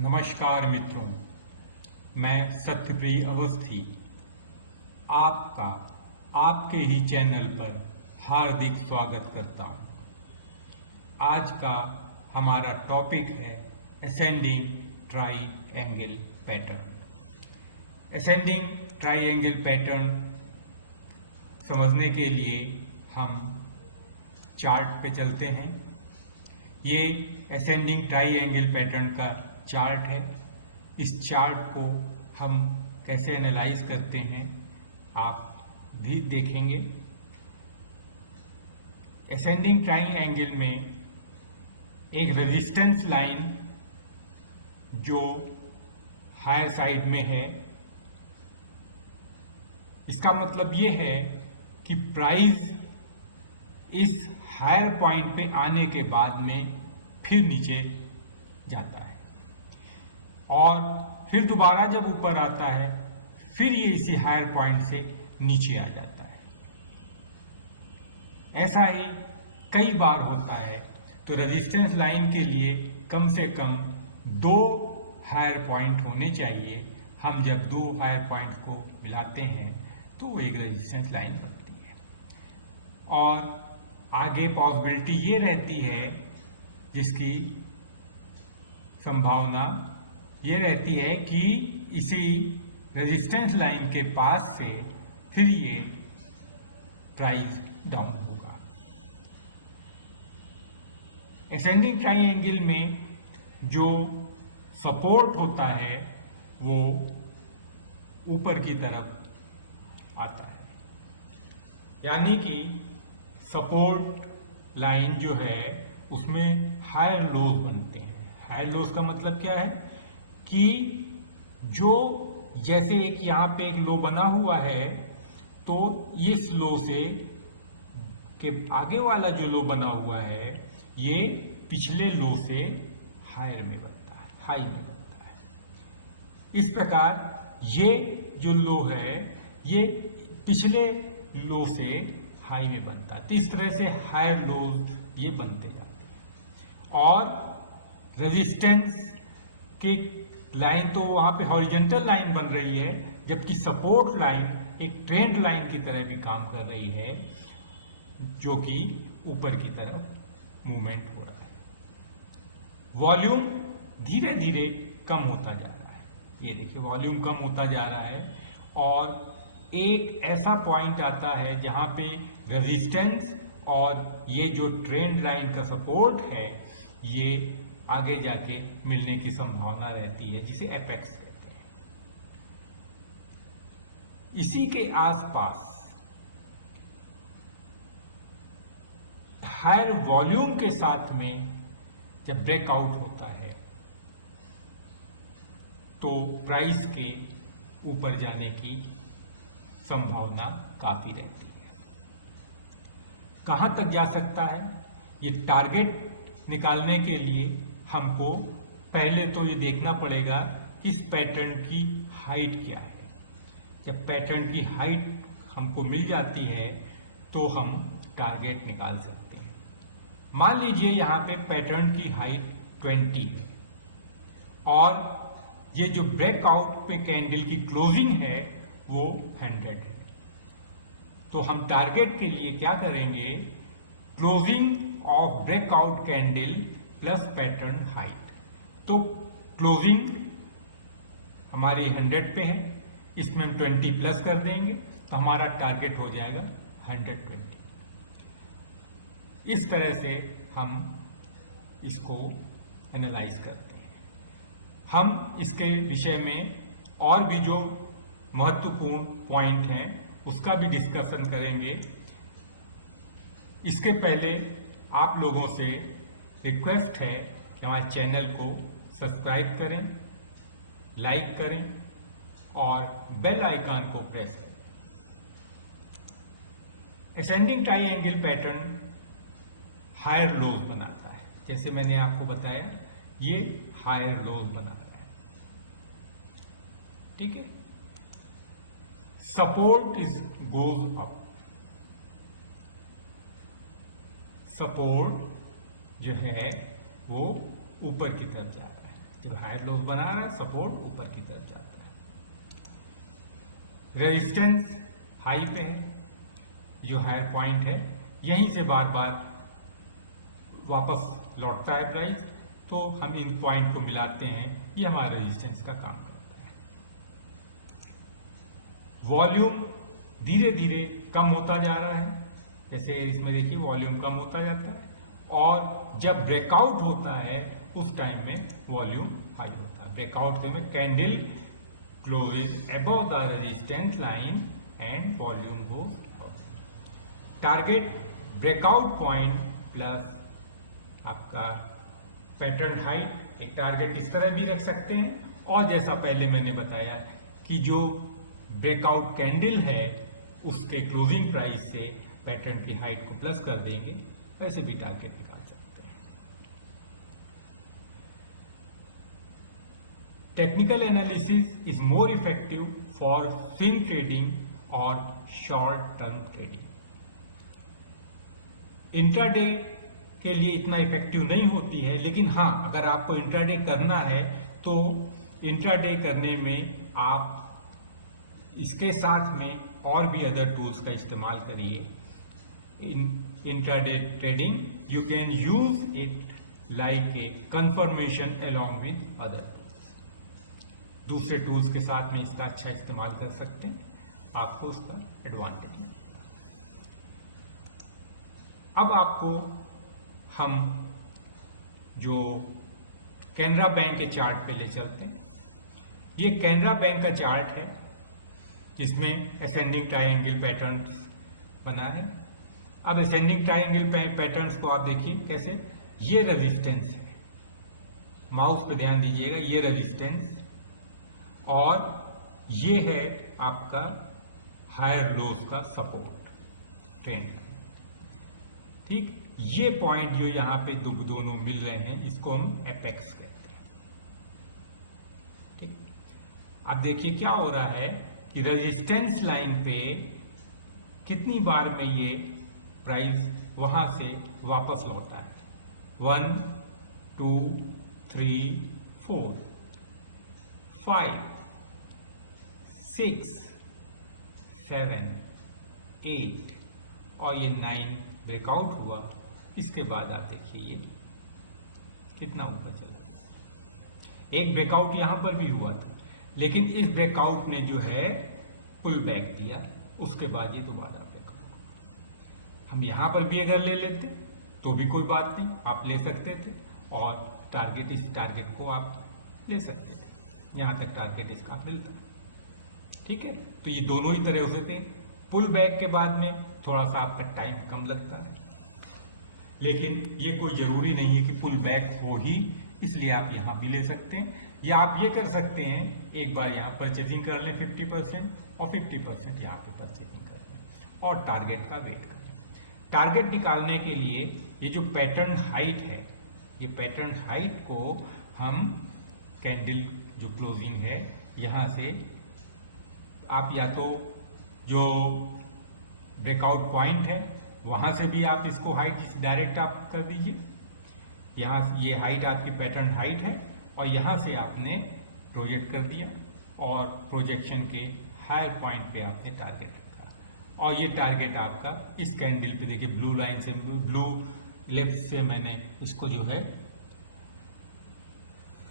नमस्कार मित्रों, मैं सत्यप्रिय अवस्थी आपका आपके ही चैनल पर हार्दिक स्वागत करता हूं। आज का हमारा टॉपिक है ascending triangle pattern. Ascending triangle pattern समझने के लिए हम चार्ट पे चलते हैं। ये असेंडिंग ट्राइएंगल पैटर्न का चार्ट है। इस चार्ट को हम कैसे एनालाइज करते हैं आप भी देखेंगे। असेंडिंग ट्राइएंगल में एक रेजिस्टेंस लाइन जो हायर साइड में है, इसका मतलब ये है कि प्राइस इस हायर पॉइंट पे आने के बाद में फिर नीचे जाता है और फिर दोबारा जब ऊपर आता है फिर ये इसी हायर पॉइंट से नीचे आ जाता है। ऐसा ही कई बार होता है। तो रेजिस्टेंस लाइन के लिए कम से कम 2 हायर पॉइंट होने चाहिए। हम जब 2 हायर पॉइंट को मिलाते हैं तो वो एक रेजिस्टेंस लाइन बनती है। और आगे पॉसिबिलिटी ये रहती है, जिसकी संभावना ये रहती है कि इसी रेजिस्टेंस लाइन के पास से फिर ये प्राइस डाउन होगा। असेंडिंग ट्राइएंगल में जो सपोर्ट होता है वो ऊपर की तरफ आता है, यानी कि सपोर्ट लाइन जो है उसमें हायर लोज बनते हैं। हायर लोज का मतलब क्या है कि जो जैसे एक यहां पे एक लो बना हुआ है, तो इस लो से के आगे वाला जो लो बना हुआ है ये पिछले लो से हायर में बनता है, हाई में बनता है। इस प्रकार ये जो लो है ये पिछले लो से हाई में बनता है। तो इस तरह से हायर लोज ये बनते जाते हैं। और रेजिस्टेंस की लाइन तो वहां पे हॉरिजॉन्टल लाइन बन रही है, जबकि सपोर्ट लाइन एक ट्रेंड लाइन की तरह भी काम कर रही है, जो कि ऊपर की तरफ मूवमेंट हो रहा है। वॉल्यूम धीरे धीरे कम होता जा रहा है। ये देखिए वॉल्यूम कम होता जा रहा है और एक ऐसा पॉइंट आता है जहां पे रेजिस्टेंस और ये जो ट्रेंड लाइन का सपोर्ट है ये आगे जाके मिलने की संभावना रहती है, जिसे एपेक्स कहते हैं। इसी के आसपास हायर वॉल्यूम के साथ में जब ब्रेकआउट होता है तो प्राइस के ऊपर जाने की संभावना काफी रहती है। कहां तक जा सकता है, ये टारगेट निकालने के लिए हमको पहले तो ये देखना पड़ेगा कि इस पैटर्न की हाइट क्या है। जब पैटर्न की हाइट हमको मिल जाती है तो हम टारगेट निकाल सकते हैं। मान लीजिए यहां पे पैटर्न की हाइट 20 है और ये जो ब्रेकआउट पे कैंडल की क्लोजिंग है वो 100 है। तो हम टारगेट के लिए क्या करेंगे, closing of breakout candle plus pattern height. तो क्लोजिंग हमारी 100 पे है, इसमें हम 20 प्लस कर देंगे तो हमारा टारगेट हो जाएगा 120। इस तरह से हम इसको एनालाइज करते हैं। हम इसके विषय में और भी जो महत्वपूर्ण पॉइंट हैं उसका भी डिस्कशन करेंगे। इसके पहले आप लोगों से रिक्वेस्ट है कि हमारे चैनल को सब्सक्राइब करें, लाइक करें और बेल आइकन को प्रेस करें। Ascending triangle pattern higher lows बनाता है। जैसे मैंने आपको बताया ये हायर लोज बना रहा है, ठीक है। Support is goes up, support जो है वो ऊपर की तरफ जा रहा है। जब हायर लोज बना रहा है सपोर्ट ऊपर की तरफ जाता है। रेजिस्टेंस हाई पे है, जो हायर पॉइंट है यहीं से बार बार वापस लौटता है प्राइस, तो हम इन पॉइंट को मिलाते हैं, ये हमारा रेजिस्टेंस का काम करता है। वॉल्यूम धीरे धीरे कम होता जा रहा है, जैसे इसमें देखिए वॉल्यूम कम होता जाता है, और जब ब्रेकआउट होता है उस टाइम में वॉल्यूम हाई होता है। ब्रेकआउट में candle close above the resistance line and volume go target breakout point plus आपका पैटर्न हाइट। एक टारगेट इस तरह भी रख सकते हैं, और जैसा पहले मैंने बताया कि जो ब्रेकआउट कैंडल है उसके क्लोजिंग प्राइस से पैटर्न की हाइट को प्लस कर देंगे, वैसे भी टारगेट निकाल सकते हैं। Technical analysis is more effective for swing trading और शॉर्ट टर्म ट्रेडिंग। इंट्राडे के लिए इतना इफेक्टिव नहीं होती है, लेकिन हाँ अगर आपको इंट्राडे करना है तो इंट्राडे करने में आप इसके साथ में और भी अदर टूल्स का इस्तेमाल करिए। In intraday trading you can use it like a confirmation along with other tools. दूसरे टूल्स के साथ में इसका अच्छा इस्तेमाल कर सकते हैं, आपको उसका एडवांटेज मिलेगा। अब आपको हम जो कैनरा बैंक के चार्ट पे ले चलते हैं। ये कैनरा बैंक का चार्ट है जिसमें असेंडिंग ट्रायंगल पैटर्न बना है। अब असेंडिंग ट्रायंगल पैटर्न्स को आप देखिए कैसे, ये रेजिस्टेंस है, माउस पे ध्यान दीजिएगा, ये रेजिस्टेंस, और ये है आपका हायर लोज का सपोर्ट ट्रेंड। ठीक, ये पॉइंट जो यहां पे दोनों मिल रहे हैं इसको हम एपेक्स कहते हैं। ठीक, अब देखिए क्या हो रहा है कि रेजिस्टेंस लाइन पे कितनी बार में ये प्राइस वहां से वापस लौटा है। 1 2 3 4 5 6 7 8 और ये 9 ब्रेकआउट हुआ। इसके बाद आप देखिए ये कितना ऊपर चला गया। एक ब्रेकआउट यहां पर भी हुआ था, लेकिन इस ब्रेकआउट ने जो है पुल बैक दिया, उसके बाद ये दोबारा ब्रेकआउट। हम यहां पर भी अगर ले लेते तो भी कोई बात नहीं, आप ले सकते थे, और टारगेट इस टारगेट को आप ले सकते थे, यहां तक टारगेट इसका मिलता है। ठीक है, तो ये दोनों ही तरह होते थे। पुल बैक के बाद में थोड़ा सा आपका टाइम कम लगता है, लेकिन ये कोई जरूरी नहीं है कि पुल बैक हो ही, इसलिए आप यहां भी ले सकते हैं, या आप ये कर सकते हैं एक बार यहां परचेजिंग कर लें 50% और 50% यहां पे परचेजिंग कर लें और टारगेट का वेट करें। टारगेट निकालने के लिए ये जो पैटर्न हाइट है, ये पैटर्न हाइट को हम कैंडल जो क्लोजिंग है यहां से आप या तो जो ब्रेकआउट पॉइंट है वहां से भी आप इसको हाइट डायरेक्ट आप कर दीजिए। यहां ये हाइट आपकी पैटर्न हाइट है और यहां से आपने प्रोजेक्ट कर दिया और प्रोजेक्शन के हायर पॉइंट पे आपने टारगेट रखा, और ये टारगेट आपका इस कैंडल पे देखिए ब्लू लाइन से, ब्लू लेफ्ट से मैंने इसको जो है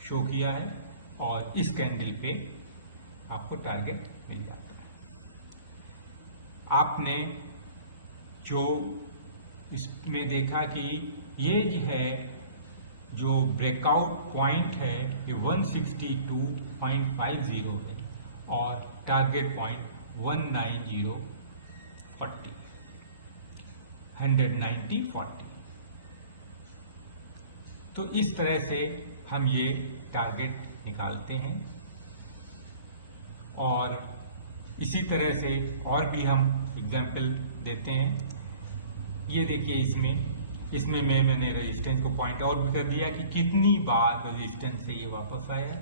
शो किया है, और इस कैंडल पे आपको टारगेट मिल जाता है। आपने जो इसमें देखा कि ये है जो ब्रेकआउट पॉइंट है ये 162.50 है और टारगेट पॉइंट 190.40 190.40। तो इस तरह से हम ये टारगेट निकालते हैं, और इसी तरह से और भी हम एग्जाम्पल देते हैं। ये देखिए इसमें मैंने रेजिस्टेंस को पॉइंट आउट भी कर दिया कि कितनी बार रेजिस्टेंस से ये वापस आया,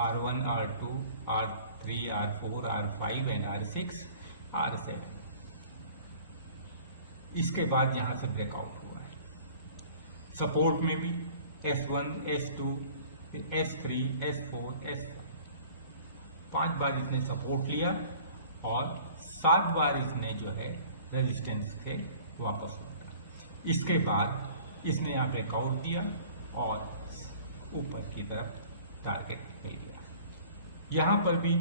R1 R2 R3 R4 R5 and R6 R7। इसके बाद यहां से ब्रेकआउट हुआ है। सपोर्ट में भी S1 S2 फिर S3, S4, S5, 5 बार इसने सपोर्ट लिया और 7 बार इसने जो है रेजिस्टेंस से वापस लौटा। इसके बाद इसने यहाँ ब्रेकआउट दिया और ऊपर की तरफ टारगेट ले लिया। यहाँ पर भी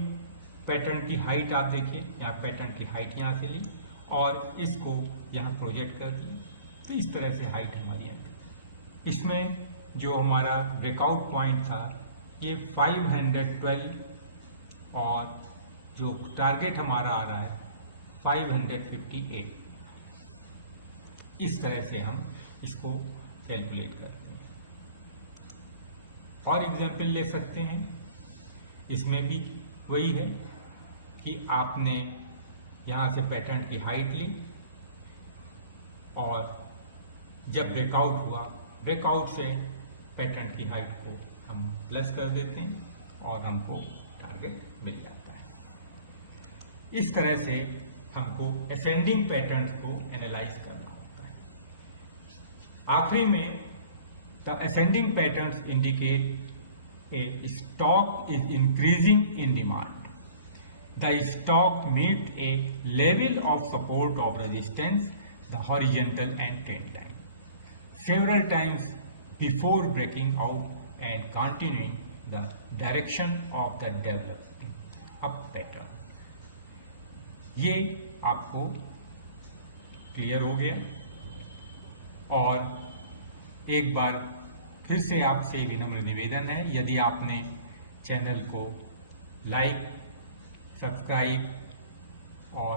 पैटर्न की हाइट आप देखिए, यहाँ पैटर्न की हाइट यहाँ से ली और इसको यहाँ प्रोजेक्ट कर दिया, तो इस तरह से हाइट हमारी यहाँ। इसमें जो हमारा ब्रेकआउट पॉइंट था ये 512 और जो टारगेट हमारा आ रहा है 558। इस तरह से हम इसको कैलकुलेट करते हैं। और एग्जाम्पल ले सकते हैं, इसमें भी वही है कि आपने यहाँ से पैटर्न की हाइट ली और जब ब्रेकआउट हुआ, ब्रेकआउट से पैटर्न की हाइट को हम प्लस कर देते हैं और हमको टारगेट मिल जाता है। इस तरह से हमको असेंडिंग पैटर्न्स को एनालाइज करना होता है। आखिरी में the ascending patterns indicate a stock is increasing in demand. The stock meets a level of support of resistance, the horizontal and trend line, several times before breaking out and continuing the direction of the developing up pattern. ये आपको clear हो गया। और एक बार फिर से आपसे विनम्र निवेदन है, यदि आपने चैनल को लाइक, सब्सक्राइब और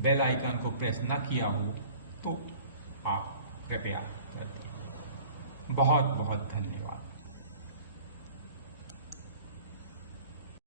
बेल आइकन को प्रेस न किया हो तो आप कृपया कर दें। बहुत बहुत धन्यवाद।